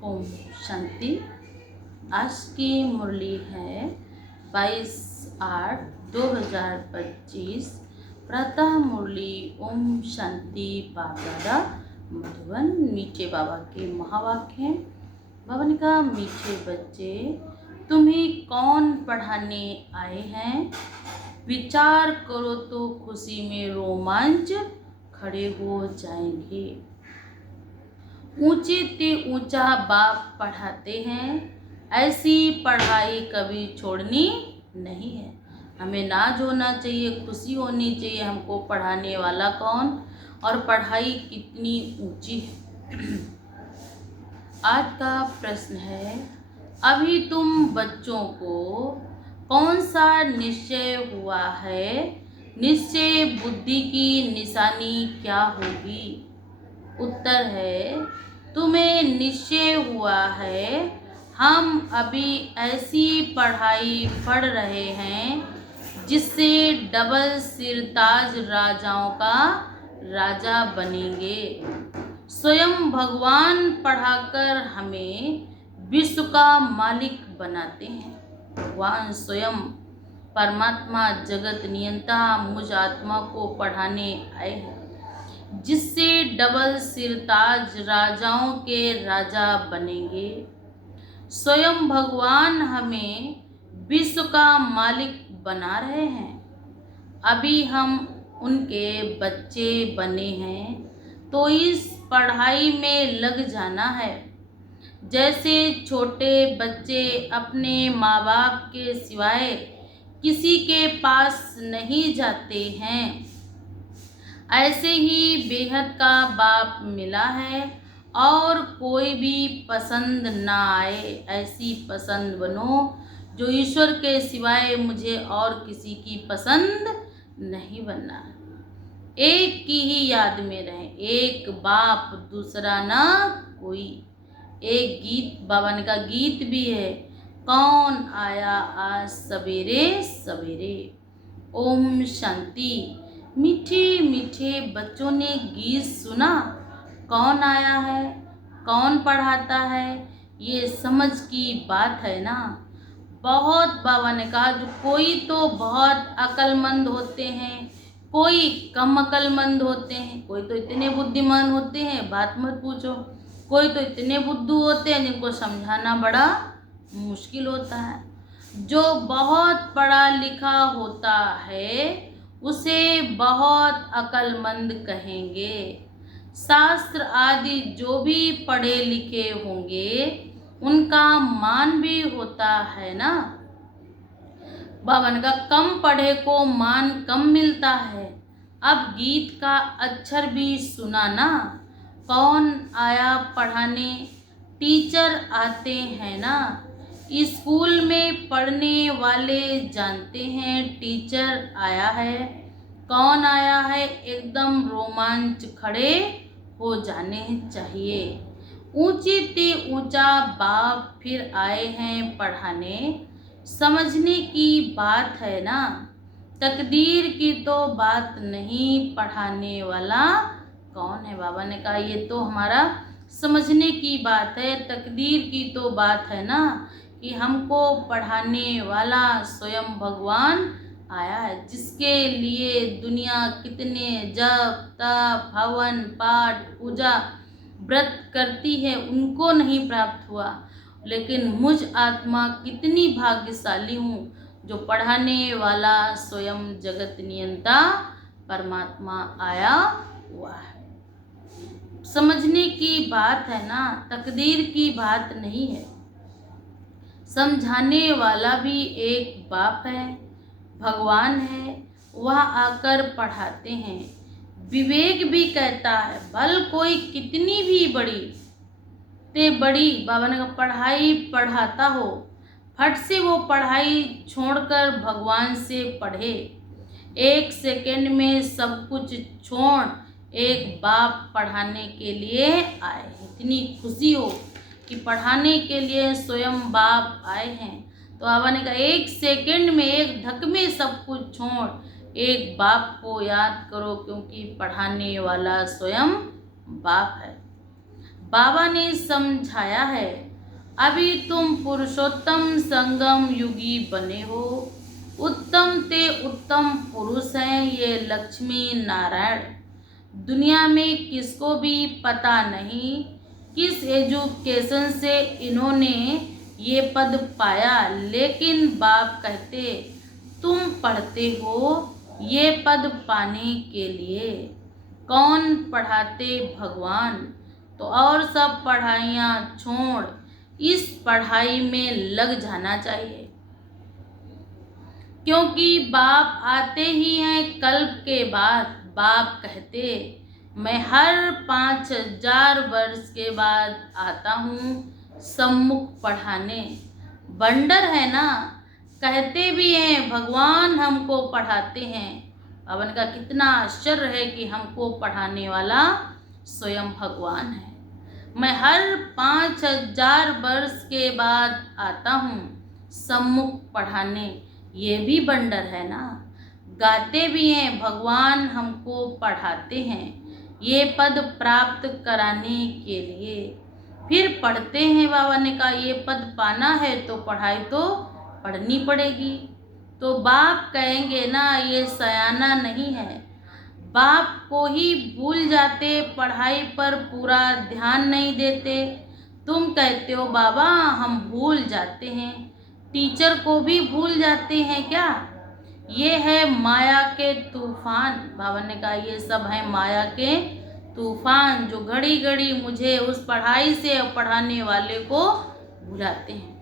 ओम शांति। आज की मुरली है 22/8/2025। प्रातः मुरली ओम शांति बाप दादा मधुबन। मीठे बाबा के महावाक्य हैं। बाबा ने कहा, मीठे बच्चे, तुम्हें कौन पढ़ाने आए हैं? विचार करो तो खुशी में रोमांच खड़े हो जाएंगे। ऊंचे ते ऊंचा बाप पढ़ाते हैं, ऐसी पढ़ाई कभी छोड़नी नहीं है। हमें नाज होना चाहिए, खुशी होनी चाहिए। हमको पढ़ाने वाला कौन और पढ़ाई कितनी ऊंची है। आज का प्रश्न है, अभी तुम बच्चों को कौन सा निश्चय हुआ है? निश्चय बुद्धि की निशानी क्या होगी? उत्तर है, तुम्हें निश्चय हुआ है हम अभी ऐसी पढ़ाई पढ़ रहे हैं जिससे डबल सिरताज राजाओं का राजा बनेंगे। स्वयं भगवान पढ़ाकर हमें विश्व का मालिक बनाते हैं। भगवान स्वयं परमात्मा जगत नियंता मुझ आत्मा को पढ़ाने आए हैं जिससे डबल सिरताज राजाओं के राजा बनेंगे। स्वयं भगवान हमें विश्व का मालिक बना रहे हैं। अभी हम उनके बच्चे बने हैं तो इस पढ़ाई में लग जाना है। जैसे छोटे बच्चे अपने माँ बाप के सिवाय किसी के पास नहीं जाते हैं, ऐसे ही बेहद का बाप मिला है और कोई भी पसंद ना आए ऐसी पसंद बनो जो ईश्वर के सिवाय मुझे और किसी की पसंद नहीं बनना। एक की ही याद में रहे, एक बाप दूसरा ना कोई। एक गीत बाबा ने का गीत भी है, कौन आया आज सवेरे सवेरे। ओम शांति। मीठे मीठे बच्चों ने गीत सुना। कौन आया है, कौन पढ़ाता है, ये समझ की बात है ना। बहुत बाबा ने कहा, जो कोई तो बहुत अक्लमंद होते हैं, कोई कम अक्लमंद होते हैं, कोई तो इतने बुद्धिमान होते हैं बात मत पूछो, कोई तो इतने बुद्धू होते हैं जिनको समझाना बड़ा मुश्किल होता है। जो बहुत पढ़ा लिखा होता है उसे बहुत अक्लमंद कहेंगे। शास्त्र आदि जो भी पढ़े लिखे होंगे उनका मान भी होता है ना। बाबा ने कहा, कम पढ़े को मान कम मिलता है। अब गीत का अक्षर भी सुना ना। कौन आया पढ़ाने, टीचर आते हैं ना। स्कूल में पढ़ने वाले जानते हैं टीचर आया है। कौन आया है, एकदम रोमांच खड़े हो जाने चाहिए। ऊंची ते ऊंचा बाप फिर आए हैं पढ़ाने। समझने की बात है ना, तकदीर की तो बात नहीं, पढ़ाने वाला कौन है। बाबा ने कहा, ये तो हमारा समझने की बात है, तकदीर की तो बात है ना कि हमको पढ़ाने वाला स्वयं भगवान आया है, जिसके लिए दुनिया कितने जप तप हवन पाठ पूजा व्रत करती है उनको नहीं प्राप्त हुआ। लेकिन मुझ आत्मा कितनी भाग्यशाली हूँ जो पढ़ाने वाला स्वयं जगत नियंता परमात्मा आया हुआ है। समझने की बात है ना, तकदीर की बात नहीं है। समझाने वाला भी एक बाप है, भगवान है, वह आकर पढ़ाते हैं। विवेक भी कहता है, भल कोई कितनी भी बड़ी ते बड़ी बाबा ने कहा पढ़ाई पढ़ाता हो, फट से वो पढ़ाई छोड़कर भगवान से पढ़े। 1 सेकंड में सब कुछ छोड़ एक बाप पढ़ाने के लिए आए। इतनी खुशी हो कि पढ़ाने के लिए स्वयं बाप आए हैं। तो बाबा ने कहा, 1 सेकंड में, एक धक में सब कुछ छोड़ एक बाप को याद करो, क्योंकि पढ़ाने वाला स्वयं बाप है। बाबा ने समझाया है, अभी तुम पुरुषोत्तम संगम युगी बने हो। उत्तम ते उत्तम पुरुष हैं ये लक्ष्मी नारायण। दुनिया में किसको भी पता नहीं किस एजुकेशन से इन्होंने ये पद पाया, लेकिन बाप कहते तुम पढ़ते हो ये पद पाने के लिए। कौन पढ़ाते? भगवान। तो और सब पढ़ाइयाँ छोड़ इस पढ़ाई में लग जाना चाहिए, क्योंकि बाप आते ही हैं कल्प के बाद। बाप कहते मैं हर 5000 वर्ष के बाद आता हूँ सम्मुख पढ़ाने। बंडर है ना, कहते भी हैं भगवान हमको पढ़ाते हैं। भगवान का कितना आश्चर्य है कि हमको पढ़ाने वाला स्वयं भगवान है। मैं हर 5000 वर्ष के बाद आता हूँ सम्मुख पढ़ाने, ये भी बंडर है ना। गाते भी हैं भगवान हमको पढ़ाते हैं ये पद प्राप्त कराने के लिए। फिर पढ़ते हैं, बाबा ने कहा ये पद पाना है तो पढ़ाई तो पढ़नी पड़ेगी। तो बाप कहेंगे ना ये सयाना नहीं है, बाप को ही भूल जाते, पढ़ाई पर पूरा ध्यान नहीं देते। तुम कहते हो बाबा हम भूल जाते हैं, टीचर को भी भूल जाते हैं क्या? ये है माया के तूफान। बाबा ने कहा ये सब है माया के तूफान जो घड़ी घड़ी मुझे उस पढ़ाई से और पढ़ाने वाले को भुलाते हैं।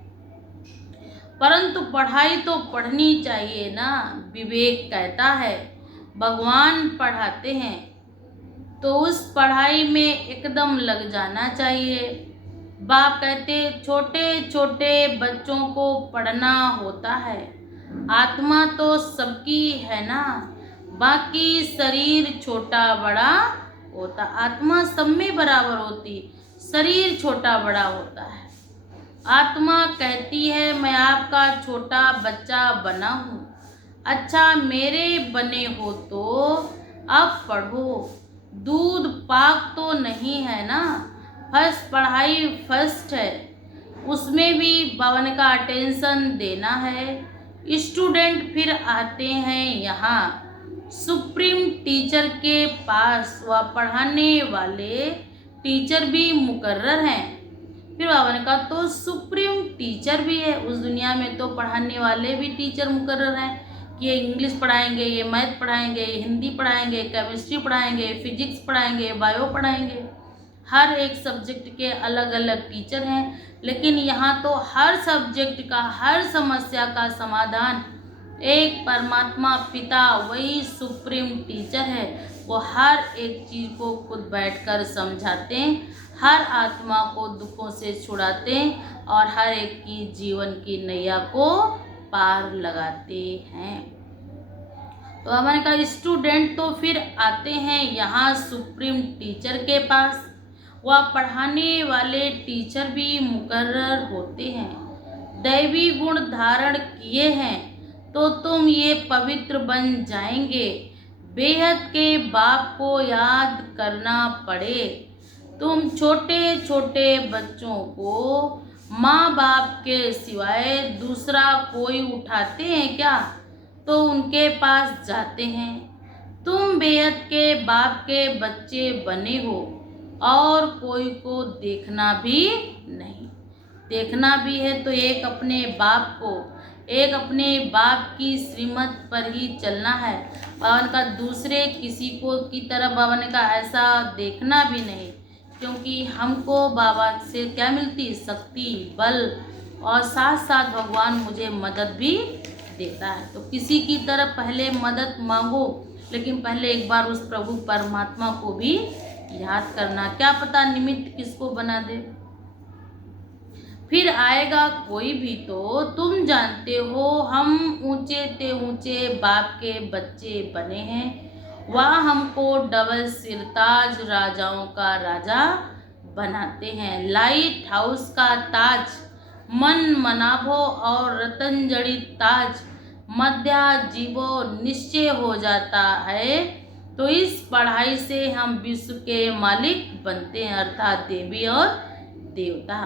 परंतु पढ़ाई तो पढ़नी चाहिए ना। विवेक कहता है भगवान पढ़ाते हैं तो उस पढ़ाई में एकदम लग जाना चाहिए। बाप कहते छोटे छोटे बच्चों को पढ़ना होता है। आत्मा तो सबकी है ना, बाकी शरीर छोटा बड़ा होता। आत्मा सब में बराबर होती, शरीर छोटा बड़ा होता है। आत्मा कहती है मैं आपका छोटा बच्चा बना हूँ, अच्छा मेरे बने हो तो अब पढ़ो। दूध पाक तो नहीं है ना, फर्स्ट पढ़ाई फर्स्ट है, उसमें भी बाबा का अटेंशन देना है। स्टूडेंट फिर आते हैं यहाँ सुप्रीम टीचर के पास, वह पढ़ाने वाले टीचर भी मुकर्रर हैं। फिर बाबा ने कहा तो सुप्रीम टीचर भी है उस दुनिया में, तो पढ़ाने वाले भी टीचर मुकर्रर हैं कि ये इंग्लिश पढ़ाएंगे, ये मैथ पढ़ाएंगे, ये हिंदी पढ़ाएंगे, केमिस्ट्री पढ़ाएंगे, फिजिक्स पढ़ाएंगे, बायो पढ़ाएंगे। हर एक सब्जेक्ट के अलग अलग टीचर हैं, लेकिन यहाँ तो हर सब्जेक्ट का, हर समस्या का समाधान एक परमात्मा पिता, वही सुप्रीम टीचर है। वो हर एक चीज़ को खुद बैठकर समझाते हैं, हर आत्मा को दुखों से छुड़ाते हैं और हर एक की जीवन की नैया को पार लगाते हैं। तो हमारे कहा स्टूडेंट तो फिर आते हैं यहाँ सुप्रीम टीचर के पास, वह पढ़ाने वाले टीचर भी मुकर्रर होते हैं। दैवी गुण धारण किए हैं तो तुम ये पवित्र बन जाएंगे। बेहद के बाप को याद करना पड़े। तुम छोटे छोटे बच्चों को माँ बाप के सिवाय दूसरा कोई उठाते हैं क्या? तो उनके पास जाते हैं। तुम बेहद के बाप के बच्चे बने हो और कोई को देखना भी नहीं। देखना भी है तो एक अपने बाप को, एक अपने बाप की श्रीमत पर ही चलना है। बाबा ने कहा दूसरे किसी को की तरह, बाबा ने कहा ऐसा देखना भी नहीं, क्योंकि हमको बाबा से क्या मिलती? शक्ति, बल, और साथ साथ भगवान मुझे मदद भी देता है। तो किसी की तरह पहले मदद मांगो, लेकिन पहले एक बार उस प्रभु परमात्मा को भी याद करना, क्या पता निमित्त किसको बना दे। फिर आएगा कोई भी, तो तुम जानते हो हम ऊंचे ते ऊंचे बाप के बच्चे बने हैं। वह हमको डबल सिरताज राजाओं का राजा बनाते हैं। लाइट हाउस का ताज मन मनाभो और रतन जड़ित ताज मध्या जीवो निश्चय हो जाता है। तो इस पढ़ाई से हम विश्व के मालिक बनते हैं, अर्थात देवी और देवता।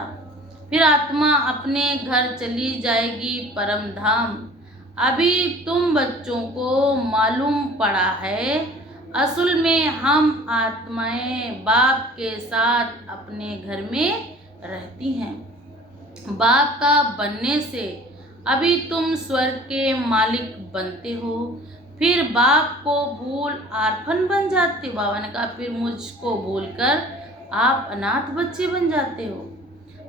फिर आत्मा अपने घर चली जाएगी परम धाम। अभी तुम बच्चों को मालूम पड़ा है, असल में हम आत्माएं बाप के साथ अपने घर में रहती हैं। बाप का बनने से अभी तुम स्वर्ग के मालिक बनते हो, फिर बाप को भूल आर्फन बन जाते हो। बाबा ने कहा फिर मुझको भूलकर आप अनाथ बच्चे बन जाते हो।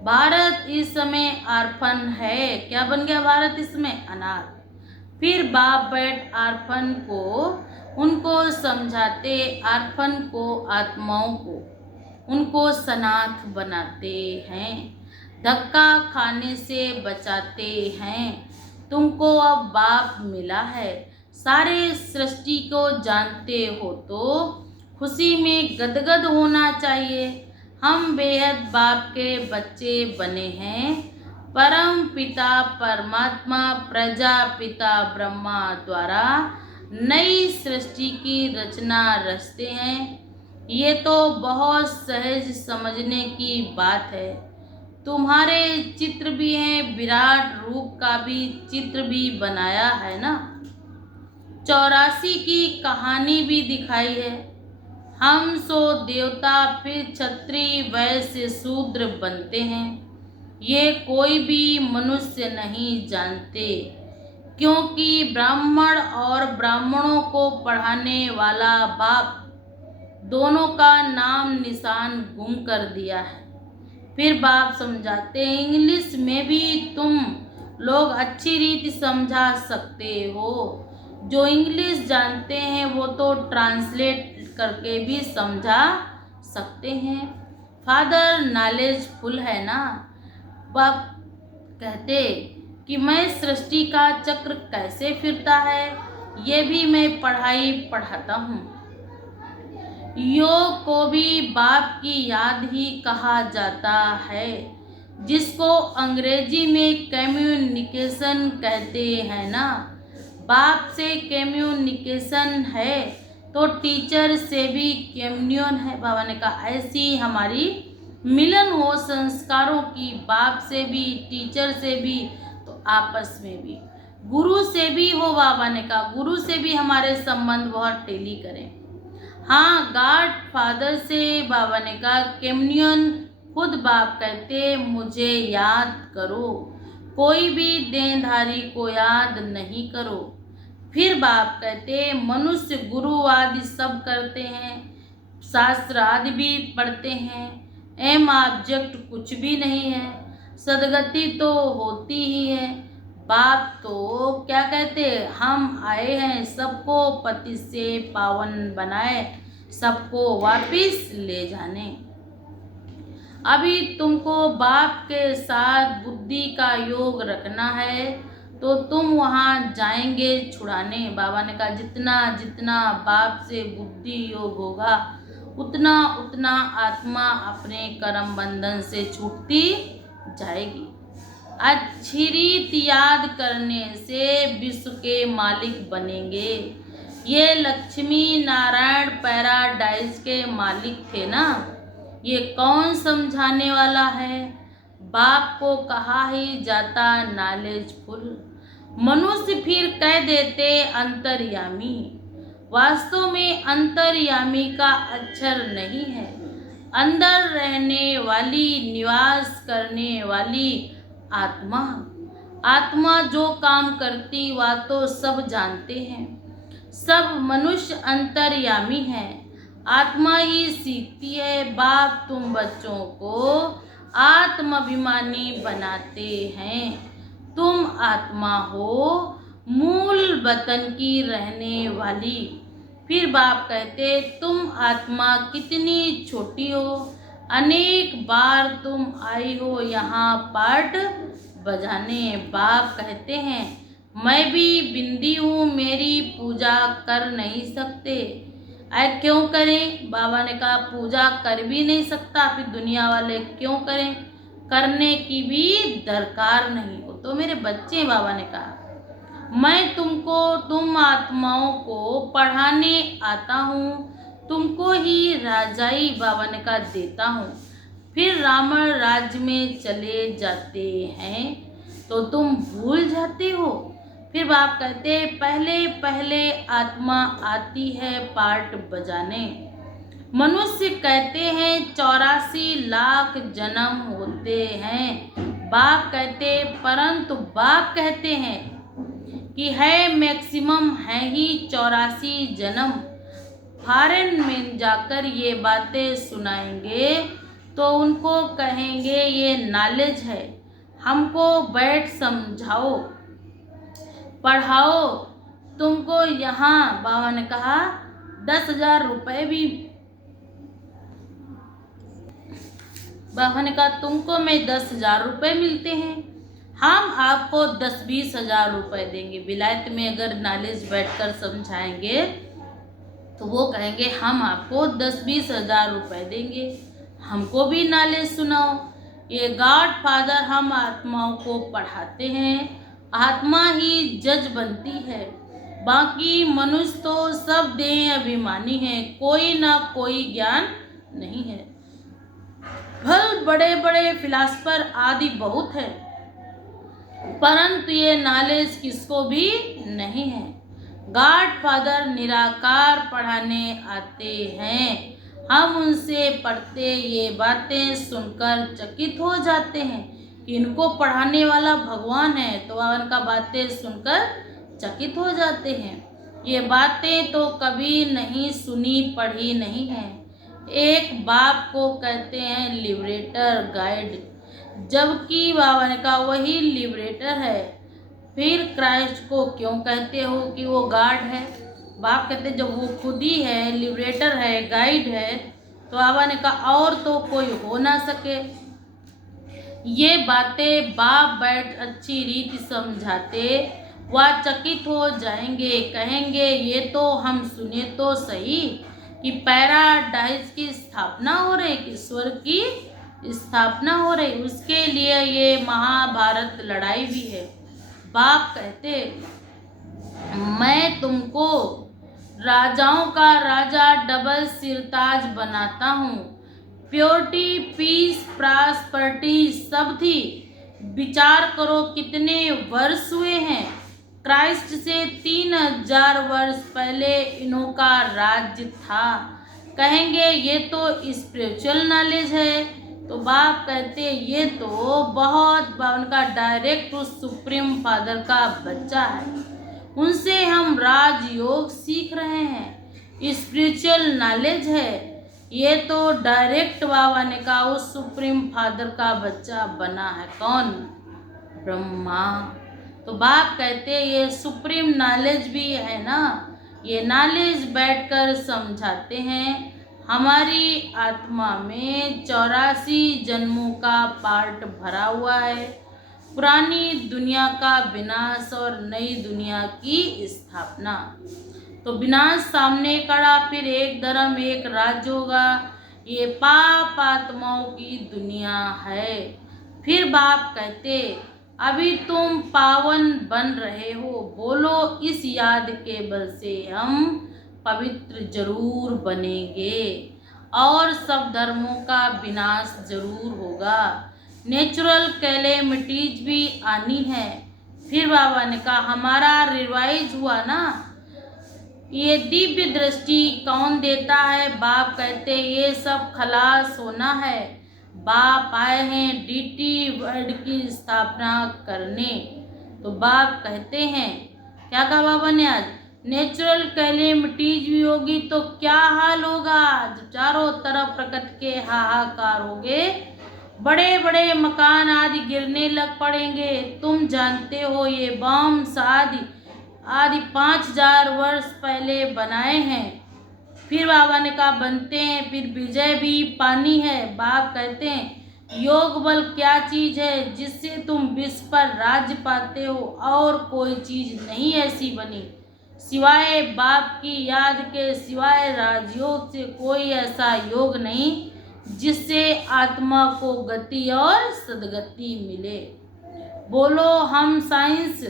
भारत इस समय आर्फन है, क्या बन गया भारत इसमें? अनाथ। फिर बाप बैठ आर्फन को उनको समझाते, आर्फन को आत्माओं को उनको सनाथ बनाते हैं, धक्का खाने से बचाते हैं। तुमको अब बाप मिला है, सारे सृष्टि को जानते हो तो खुशी में गदगद होना चाहिए। हम बेहद बाप के बच्चे बने हैं। परम पिता परमात्मा प्रजापिता ब्रह्मा द्वारा नई सृष्टि की रचना रचते हैं। ये तो बहुत सहज समझने की बात है। तुम्हारे चित्र भी हैं, विराट रूप का भी चित्र भी बनाया है ना। 84 की कहानी भी दिखाई है। हम सो देवता फिर क्षत्रिय वैश्य शूद्र बनते हैं, ये कोई भी मनुष्य नहीं जानते, क्योंकि ब्राह्मण और ब्राह्मणों को पढ़ाने वाला बाप दोनों का नाम निशान गुम कर दिया है। फिर बाप समझाते हैं, इंग्लिश में भी तुम लोग अच्छी रीति समझा सकते हो। जो इंग्लिश जानते हैं वो तो ट्रांसलेट करके भी समझा सकते हैं। फादर नॉलेजफुल है ना। बाप कहते कि मैं सृष्टि का चक्र कैसे फिरता है ये भी मैं पढ़ाई पढ़ाता हूँ। योग को भी बाप की याद ही कहा जाता है, जिसको अंग्रेजी में कम्युनिकेशन कहते हैं ना। बाप से कम्युनिकेशन है तो टीचर से भी कम्युनियन है। बाबा ने कहा ऐसी हमारी मिलन हो संस्कारों की, बाप से भी टीचर से भी तो आपस में भी, गुरु से भी हो। बाबा ने कहा गुरु से भी हमारे संबंध बहुत टेली करें। हाँ, गॉड फादर से बाबा ने कहा कम्युनियन खुद बाप कहते मुझे याद करो, कोई भी देनधारी को याद नहीं करो। फिर बाप कहते मनुष्य गुरु आदि सब करते हैं, शास्त्र आदि भी पढ़ते हैं, एम ऑब्जेक्ट कुछ भी नहीं है, सदगति तो होती ही है। बाप तो क्या कहते हम आए हैं सबको पति से पावन बनाए, सबको वापिस ले जाने। अभी तुमको बाप के साथ बुद्धि का योग रखना है तो तुम वहाँ जाएंगे छुड़ाने। बाबा ने कहा जितना जितना बाप से बुद्धि योग होगा उतना उतना आत्मा अपने कर्म बंधन से छूटती जाएगी। अच्छी रीत याद करने से विश्व के मालिक बनेंगे। ये लक्ष्मी नारायण पैराडाइज के मालिक थे ना, ये कौन समझाने वाला है? बाप को कहा ही जाता नॉलेजफुल। मनुष्य फिर कह देते अंतर्यामी, वास्तव में अंतर्यामी का अक्षर नहीं है, अंदर रहने वाली निवास करने वाली आत्मा। आत्मा जो काम करती वह तो सब जानते हैं, सब मनुष्य अंतर्यामी है, आत्मा ही सीखती है। बाप तुम बच्चों को आत्माभिमानी बनाते हैं, तुम आत्मा हो मूल वतन की रहने वाली। फिर बाप कहते तुम आत्मा कितनी छोटी हो, अनेक बार तुम आई हो यहाँ पाठ बजाने। बाप कहते हैं मैं भी बिंदी हूँ, मेरी पूजा कर नहीं सकते। क्यों करें? बाबा ने कहा पूजा कर भी नहीं सकता, फिर दुनिया वाले क्यों करें? करने की भी दरकार नहीं हो तो मेरे बच्चे। बाबा ने कहा मैं तुम आत्माओं को पढ़ाने आता हूँ, तुमको ही राजाई बाबा ने कहा देता हूँ। फिर रावण राज्य में चले जाते हैं तो तुम भूल जाते हो। फिर बाप कहते पहले पहले आत्मा आती है पार्ट बजाने। मनुष्य कहते हैं 84 लाख जन्म होते हैं। बाप कहते परंतु बाप कहते हैं कि है मैक्सिमम है ही 84 जन्म। फॉरेन में जाकर ये बातें सुनाएंगे तो उनको कहेंगे ये नॉलेज है, हमको बैठ समझाओ पढ़ाओ। तुमको यहाँ बाबा ने कहा 10,000 रुपये भी, बाबा ने कहा तुमको मैं 10,000 रुपये मिलते हैं, हम आपको 10-20 हजार रुपये देंगे। विलायत में अगर नॉलेज बैठकर समझाएंगे तो वो कहेंगे हम आपको 10-20 हजार रुपये देंगे, हमको भी नॉलेज सुनाओ। ये गॉड फादर हम आत्माओं को पढ़ाते हैं, आत्मा ही जज बनती है, बाकी मनुष्य तो सब देह अभिमानी हैं, कोई ना कोई ज्ञान नहीं है। भल बड़े बड़े फिलासफर आदि बहुत है, परंतु ये नॉलेज किसको भी नहीं है। गॉड फादर निराकार पढ़ाने आते हैं, हम उनसे पढ़ते ये बातें सुनकर चकित हो जाते हैं कि इनको पढ़ाने वाला भगवान है, तो उनका बातें सुनकर चकित हो जाते हैं। ये बातें तो कभी नहीं सुनी पढ़ी नहीं है। एक बाप को कहते हैं लिबरेटर गाइड, जबकि बाबा ने कहा वही लिबरेटर है। फिर क्राइस्ट को क्यों कहते हो कि वो गार्ड है? बाप कहते जब वो खुद ही है, लिबरेटर है, गाइड है, तो बाबा ने कहा और तो कोई हो ना सके। ये बातें बाप बैठ अच्छी रीति समझाते, वह चकित हो जाएंगे, कहेंगे ये तो हम सुने तो सही कि पैराडाइज की स्थापना हो रही, कि स्वर्ग की स्थापना हो रही, उसके लिए ये महाभारत लड़ाई भी है। बाप कहते मैं तुमको राजाओं का राजा डबल सिरताज बनाता हूँ, प्योरिटी पीस प्रॉस्पेरिटी सब थी। विचार करो कितने वर्ष हुए हैं, क्राइस्ट से 3,000 वर्ष पहले इन्हों का राज्य था। कहेंगे ये तो स्पिरिचुअल नॉलेज है, तो बाप कहते ये तो बहुत उनका डायरेक्ट उस सुप्रीम फादर का बच्चा है, उनसे हम राजयोग सीख रहे हैं, स्पिरिचुअल नॉलेज है। ये तो डायरेक्ट बाबा ने कहा उस सुप्रीम फादर का बच्चा बना है। कौन? ब्रह्मा। तो बाप कहते ये सुप्रीम नॉलेज भी है ना, ये नॉलेज बैठकर समझाते हैं। हमारी आत्मा में 84 जन्मों का पार्ट भरा हुआ है, पुरानी दुनिया का विनाश और नई दुनिया की स्थापना। तो विनाश सामने खड़ा, फिर एक धर्म एक राज्य होगा, ये पाप आत्माओं की दुनिया है। फिर बाप कहते अभी तुम पावन बन रहे हो, बोलो इस याद के बल से हम पवित्र जरूर बनेंगे और सब धर्मों का विनाश जरूर होगा, नेचुरल कैलेमिटीज भी आनी है। फिर बाबा ने कहा हमारा रिवाइज हुआ ना, ये दिव्य दृष्टि कौन देता है? बाप कहते ये सब खलास होना है, बाप आए हैं डीटी वर्ल्ड की स्थापना करने। तो बाप कहते हैं क्या कहा बाबा ने आज, नेचुरल कैलेमिटीज भी होगी तो क्या हाल होगा, जब चारों तरफ प्रकट के हाहाकार होंगे, बड़े बड़े मकान आदि गिरने लग पड़ेंगे। तुम जानते हो ये बम्स आदि 5,000 वर्ष पहले बनाए हैं। फिर बाबा ने कहा बनते हैं, फिर विजय भी पानी है। बाप कहते हैं योग बल क्या चीज़ है जिससे तुम विश्व पर राज्य पाते हो, और कोई चीज़ नहीं ऐसी बनी सिवाय बाप की याद के, सिवाय राजयोग से कोई ऐसा योग नहीं जिससे आत्मा को गति और सदगति मिले। बोलो हम साइंस,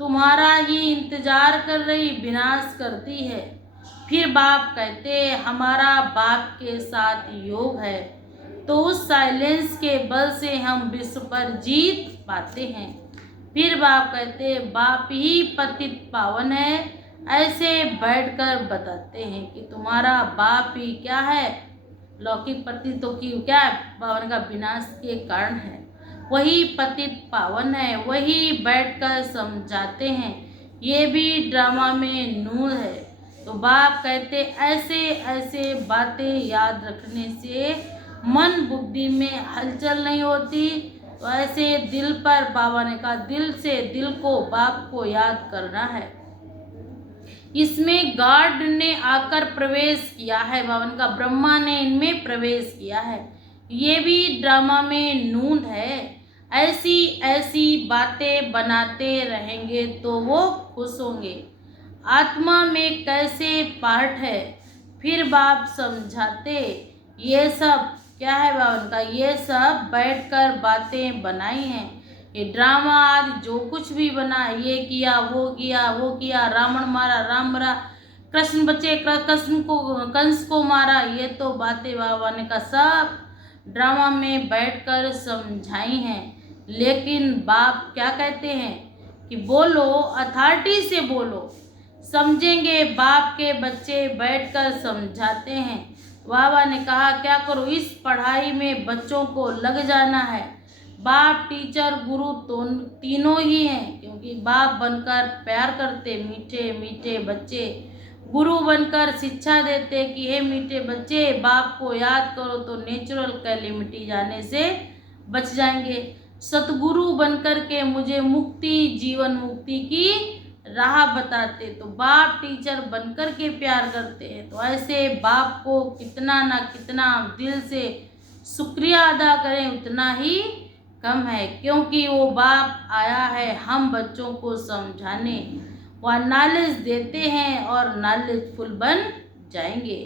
तुम्हारा ही इंतजार कर रही विनाश करती है। फिर बाप कहते हमारा बाप के साथ योग है, तो उस साइलेंस के बल से हम विश्व पर जीत पाते हैं। फिर बाप कहते बाप ही पतित पावन है। ऐसे बैठकर बताते हैं कि तुम्हारा बाप ही क्या है, लौकिक पतितों की क्या पावन का विनाश के कारण है, वही पतित पावन है। वही बैठकर समझाते हैं। ये भी ड्रामा में नूर है। तो बाप कहते ऐसे ऐसे बातें याद रखने से मन बुद्धि में हलचल नहीं होती। तो ऐसे दिल पर बाबा ने कहा दिल से दिल को बाप को याद करना है। इसमें गॉड ने आकर प्रवेश किया है, बाबा ने कहा ब्रह्मा ने इनमें प्रवेश किया है। ये भी ड्रामा में नूंद है। ऐसी ऐसी बातें बनाते रहेंगे तो वो खुश होंगे। आत्मा में कैसे पार्ट है। फिर बाप समझाते ये सब क्या है बाबा का, ये सब बैठकर बातें बनाई हैं। ये ड्रामा आदि जो कुछ भी बना, ये किया वो किया वो किया, रावण मारा राम मरा, कृष्ण बचे कृष्ण को कंस को मारा, ये तो बातें बाबा ने का सब ड्रामा में बैठकर समझाई हैं। लेकिन बाप क्या कहते हैं कि बोलो, अथॉरिटी से बोलो, समझेंगे। बाप के बच्चे बैठकर समझाते हैं। बाबा ने कहा क्या करो, इस पढ़ाई में बच्चों को लग जाना है। बाप टीचर गुरु तो तीनों ही हैं, क्योंकि बाप बनकर प्यार करते मीठे मीठे बच्चे, गुरु बनकर शिक्षा देते कि हे मीठे बच्चे बाप को याद करो तो नेचुरल कैलेमिटी जाने से बच जाएंगे। सतगुरु बनकर के मुझे मुक्ति जीवन मुक्ति की राह बताते। तो बाप टीचर बनकर के प्यार करते हैं। तो ऐसे बाप को कितना ना कितना दिल से शुक्रिया अदा करें उतना ही कम है, क्योंकि वो बाप आया है हम बच्चों को समझाने। वह नॉलेज देते हैं और नॉलेजफुल बन जाएंगे।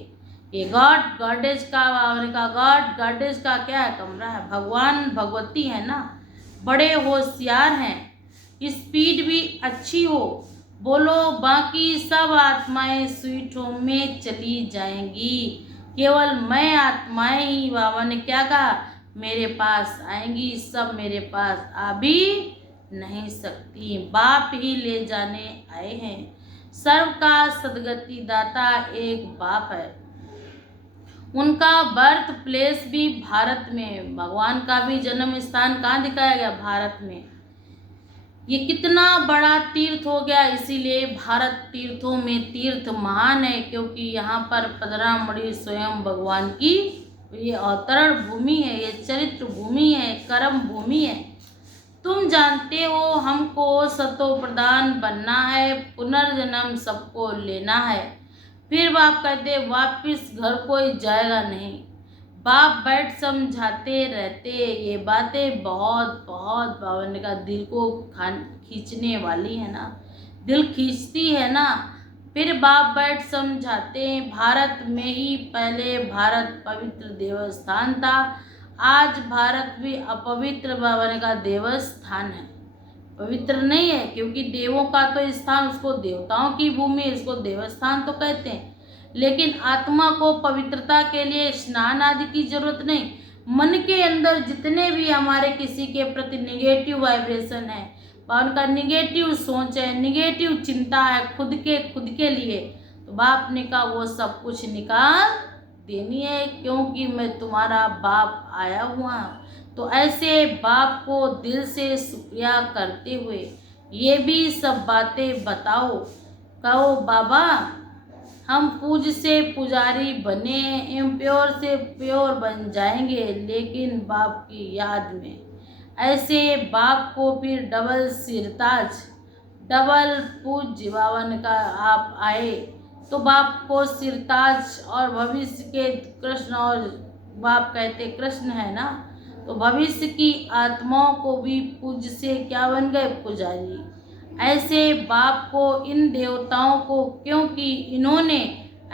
ये गॉड गॉडेज का गॉड गॉडेज का क्या है, कमरा है। भगवान भगवती है ना, बड़े होशियार हैं, स्पीड भी अच्छी हो। बोलो बाकी सब आत्माएं स्वीट होम में चली जाएंगी, केवल मैं आत्माएं ही बाबा ने क्या कहा मेरे पास आएंगी। सब मेरे पास आ भी नहीं सकती, बाप ही ले जाने आए हैं। सर्व का सदगति दाता एक बाप है। उनका बर्थ प्लेस भी भारत में, भगवान का भी जन्म स्थान कहाँ दिखाया गया, भारत में। ये कितना बड़ा तीर्थ हो गया, इसीलिए भारत तीर्थों में तीर्थ महान है, क्योंकि यहाँ पर पदरामढ़ी स्वयं भगवान की ये अवतरण भूमि है, ये चरित्र भूमि है, कर्म भूमि है। तुम जानते हो हमको सतो प्रधान बनना है, पुनर्जन्म सबको लेना है। फिर बाप कहते वापिस घर कोई जाएगा नहीं। बाप बैठ समझाते रहते। ये बातें बहुत बहुत बाबा ने कहा दिल को खींचने वाली है ना, दिल खींचती है ना। फिर बाप बैठ समझाते हैं भारत में ही पहले भारत पवित्र देवस्थान था, आज भारत भी अपवित्र बाबा ने कहा देवस्थान है, पवित्र नहीं है। क्योंकि देवों का तो स्थान, उसको देवताओं की भूमि, इसको देवस्थान तो कहते हैं। लेकिन आत्मा को पवित्रता के लिए स्नान आदि की जरूरत नहीं। मन के अंदर जितने भी हमारे किसी के प्रति निगेटिव वाइब्रेशन है, उनका निगेटिव सोच है, निगेटिव चिंता है खुद के लिए, तो बाप ने कहा वो सब कुछ निकाल देनी है, क्योंकि मैं तुम्हारा बाप आया हुआ। तो ऐसे बाप को दिल से शुक्रिया करते हुए ये भी सब बातें बताओ। कहो बाबा हम पूज से पुजारी बने, इम्प्योर से प्योर बन जाएंगे, लेकिन बाप की याद में। ऐसे बाप को फिर डबल सिरताज, डबल पूज्य बावन का आप आए, तो बाप को सिरताज और भविष्य के कृष्ण, और बाप कहते कृष्ण है ना, तो भविष्य की आत्माओं को भी पूज्य से क्या बन गए, पुजारी। ऐसे बाप को इन देवताओं को, क्योंकि इन्होंने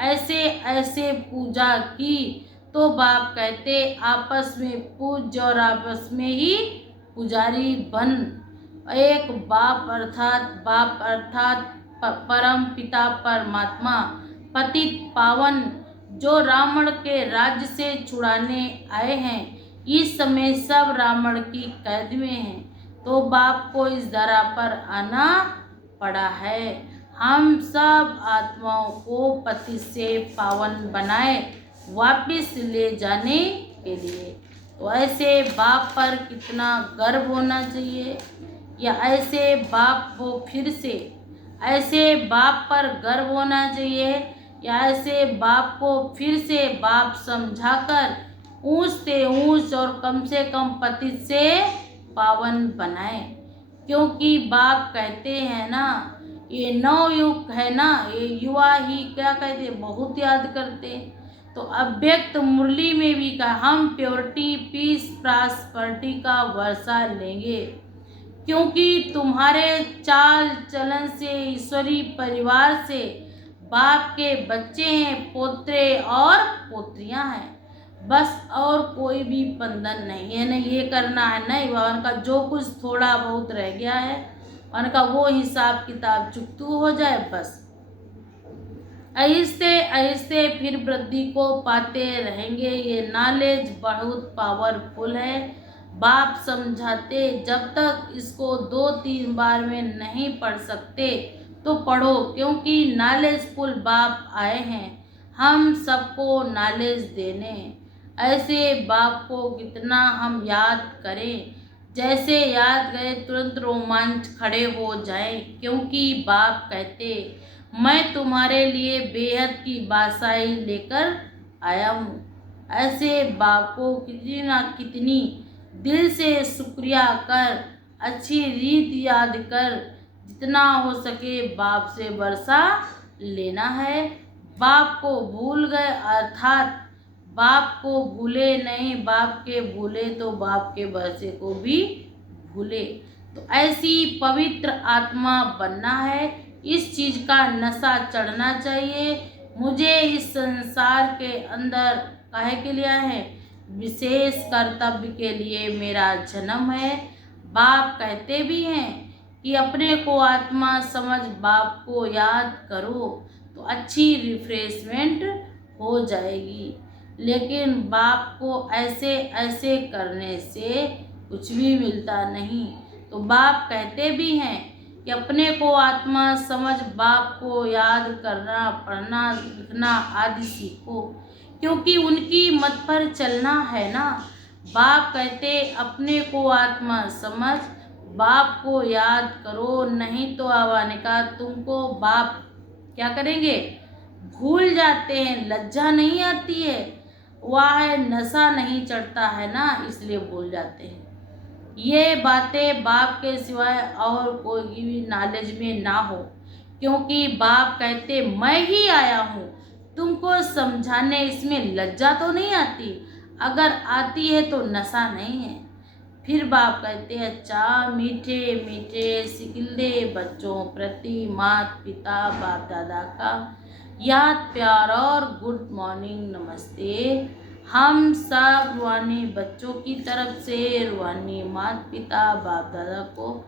ऐसे ऐसे पूजा की, तो बाप कहते आपस में पूज्य और आपस में ही पुजारी बन। एक बाप अर्थात परम पिता परमात्मा पतित पावन जो रावण के राज्य से छुड़ाने आए हैं, इस समय सब रावण की कैद में हैं, तो बाप को इस धरा पर आना पड़ा है हम सब आत्माओं को पति से पावन बनाए वापिस ले जाने के लिए। तो ऐसे बाप पर कितना गर्व होना चाहिए, या ऐसे बाप को फिर से ऐसे बाप पर गर्व होना चाहिए, या ऐसे बाप को फिर से बाप समझाकर ऊंच से ऊंच और कम से कम पति से पावन बनाए। क्योंकि बाप कहते हैं ना, ये नवयुग है ना, ये युवा ही क्या कहते बहुत याद करते। तो अव्यक्त मुरली में भी कहा हम प्योरिटी पीस प्रॉस्पेरिटी का वर्षा लेंगे, क्योंकि तुम्हारे चाल चलन से ईश्वरी परिवार से बाप के बच्चे हैं, पोत्रे और पोत्रियां हैं, बस और कोई भी बंधन नहीं है। न ये करना है नहीं, उनका जो कुछ थोड़ा बहुत रह गया है उनका वो हिसाब किताब चुकतू हो जाए बस। ऐसे ऐसे फिर वृद्धि को पाते रहेंगे। ये नॉलेज बहुत पावरफुल है। बाप समझाते जब तक इसको 2-3 बार में नहीं पढ़ सकते तो पढ़ो, क्योंकि नॉलेजफुल बाप आए हैं हम सबको नॉलेज देने। ऐसे बाप को कितना हम याद करें, जैसे याद गए तुरंत रोमांच खड़े हो जाएं, क्योंकि बाप कहते मैं तुम्हारे लिए बेहद की बादशाही लेकर आया हूँ। ऐसे बाप को कितनी ना कितनी दिल से शुक्रिया कर, अच्छी रीत याद कर, जितना हो सके बाप से वर्षा लेना है। बाप को भूल गए अर्थात बाप को भूले नहीं, बाप के भूले तो बाप के वर्षे को भी भूले। तो ऐसी पवित्र आत्मा बनना है, इस चीज़ का नशा चढ़ना चाहिए। मुझे इस संसार के अंदर काहे के लिए है, विशेष कर्तव्य के लिए मेरा जन्म है। बाप कहते भी हैं कि अपने को आत्मा समझ बाप को याद करो तो अच्छी रिफ्रेशमेंट हो जाएगी। लेकिन बाप को ऐसे ऐसे करने से कुछ भी मिलता नहीं। तो बाप कहते भी हैं कि अपने को आत्मा समझ बाप को याद करना, पढ़ना, लिखना आदि सीखो, क्योंकि उनकी मत पर चलना है ना। बाप कहते अपने को आत्मा समझ बाप को याद करो, नहीं तो आवाने का तुमको बाप क्या करेंगे, भूल जाते हैं। लज्जा नहीं आती है, वह नशा नहीं चढ़ता है ना, इसलिए भूल जाते हैं। ये बातें बाप के सिवाय और कोई भी नॉलेज में ना हो, क्योंकि बाप कहते मैं ही आया हूँ तुमको समझाने। इसमें लज्जा तो नहीं आती, अगर आती है तो नशा नहीं है। फिर बाप कहते अच्छा मीठे मीठे सिकिल्दे बच्चों प्रति माता पिता बाप दादा का याद प्यार और गुड मॉर्निंग नमस्ते। हम सब रूहानी बच्चों की तरफ से रूहानी माता पिता बाप दादा को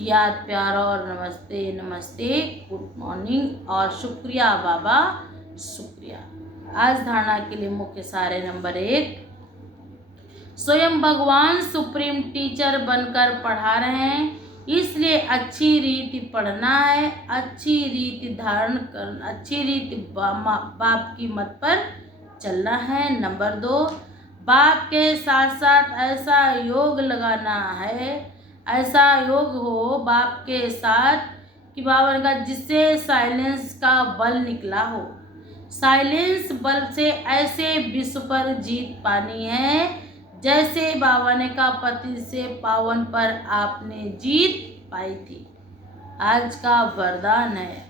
याद प्यार और नमस्ते नमस्ते, गुड मॉर्निंग और शुक्रिया बाबा शुक्रिया। आज धारणा के लिए मुख्य सारे नंबर 1, स्वयं भगवान सुप्रीम टीचर बनकर पढ़ा रहे हैं, इसलिए अच्छी रीति पढ़ना है, अच्छी रीति धारण कर, अच्छी रीति बाप की मत पर चलना है। नंबर 2, बाप के साथ साथ ऐसा योग लगाना है, ऐसा योग हो बाप के साथ कि बाबा का जिससे साइलेंस का बल निकला हो। साइलेंस बल से ऐसे विश्व पर जीत पानी है जैसे बाबा ने का पति से पावन पर आपने जीत पाई थी। आज का वरदान है,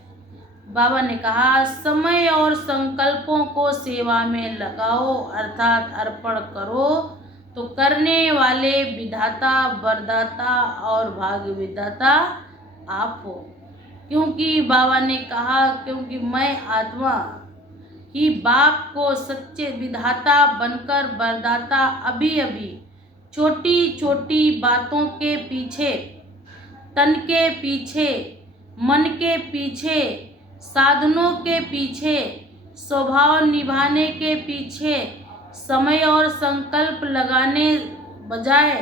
बाबा ने कहा समय और संकल्पों को सेवा में लगाओ अर्थात अर्पण करो, तो करने वाले विधाता वरदाता और भाग्य विधाता आप हो। क्योंकि बाबा ने कहा क्योंकि मैं आत्मा ही बाप को सच्चे विधाता बनकर वरदाता अभी अभी छोटी छोटी बातों के पीछे तन के पीछे, मन के पीछे, साधनों के पीछे, स्वभाव निभाने के पीछे समय और संकल्प लगाने बजाय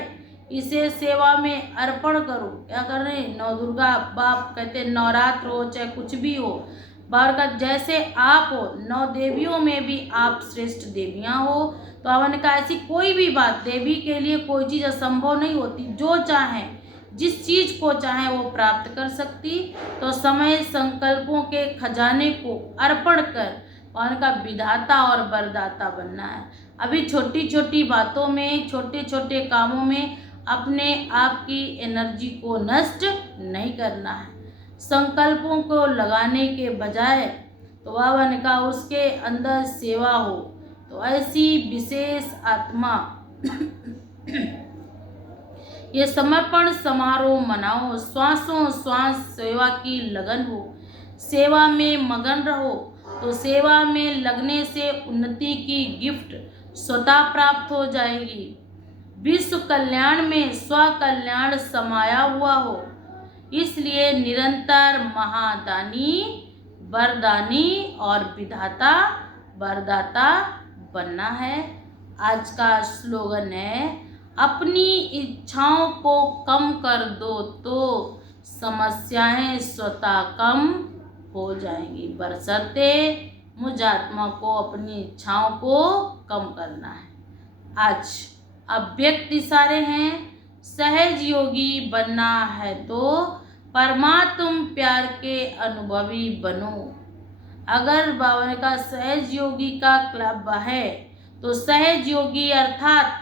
इसे सेवा में अर्पण करो। क्या कर रहे हैं? नौ दुर्गा बाप कहते हैं, नवरात्र हो चाहे कुछ भी हो, बार का जैसे आप हो, नौ देवियों में भी आप श्रेष्ठ देवियां हो। तो बाबा ने कहा ऐसी कोई भी बात, देवी के लिए कोई चीज़ असंभव नहीं होती। जो चाहें, जिस चीज़ को चाहें वो प्राप्त कर सकती। तो समय संकल्पों के खजाने को अर्पण कर उनका विधाता और वरदाता बनना है। अभी छोटी छोटी बातों में, छोटे छोटे कामों में अपने आप की एनर्जी को नष्ट नहीं करना है। संकल्पों को लगाने के बजाय तो बाबा ने कहा उसके अंदर सेवा हो। तो ऐसी विशेष आत्मा ये समर्पण समारोह मनाओ। श्वासों श्वास सेवा की लगन हो, सेवा में मगन रहो। तो सेवा में लगने से उन्नति की गिफ्ट स्वतः प्राप्त हो जाएगी। विश्व कल्याण में स्व कल्याण समाया हुआ हो, इसलिए निरंतर महादानी, वरदानी और विधाता वरदाता बनना है। आज का स्लोगन है, अपनी इच्छाओं को कम कर दो तो समस्याएं स्वतः कम हो जाएंगी। बशर्ते मुझ आत्मा को अपनी इच्छाओं को कम करना है। आज अव्यक्त इशारे हैं, सहज योगी बनना है तो परमात्म प्यार के अनुभवी बनो। अगर बाबा का सहज योगी का क्लब है तो सहज योगी अर्थात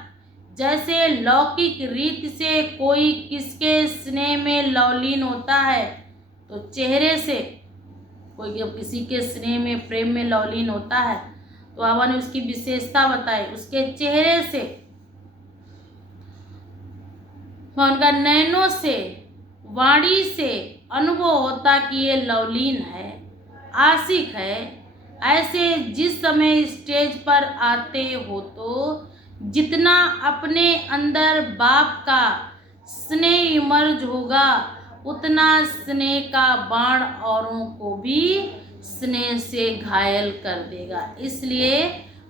जैसे लौकिक रीत से कोई किसके स्नेह में लवलीन होता है तो चेहरे से, कोई जब किसी के स्नेह में प्रेम में लवलीन होता है तो बाबा ने उसकी विशेषता बताई, उसके चेहरे से, उनका नयनों से, वाणी से अनुभव होता कि ये लवलीन है, आशिक है। ऐसे जिस समय स्टेज पर आते हो तो जितना अपने अंदर बाप का स्नेह इमर्ज होगा उतना स्नेह का बाण औरों को भी स्नेह से घायल कर देगा। इसलिए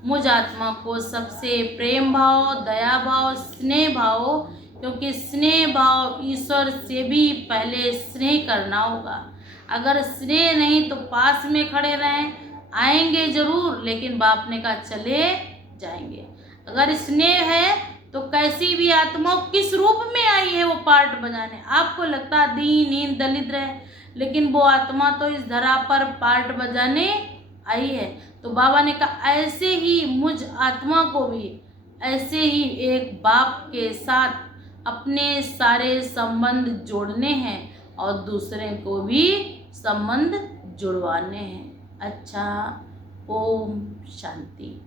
मुझ आत्मा को सबसे प्रेम भाव, दया भाव, स्नेह भाव, क्योंकि स्नेह भाव ईश्वर से भी पहले स्नेह करना होगा। अगर स्नेह नहीं तो पास में खड़े रहें, आएंगे जरूर लेकिन बाप ने कहा चले जाएंगे। अगर स्नेह है तो कैसी भी आत्मा किस रूप में आई है वो पार्ट बजाने, आपको लगता दीनहीन दलिद्र है लेकिन वो आत्मा तो इस धरा पर पार्ट बजाने आई है। तो बाबा ने कहा ऐसे ही मुझ आत्मा को भी ऐसे ही एक बाप के साथ अपने सारे संबंध जोड़ने हैं और दूसरे को भी संबंध जुड़वाने हैं। अच्छा, ओम शांति।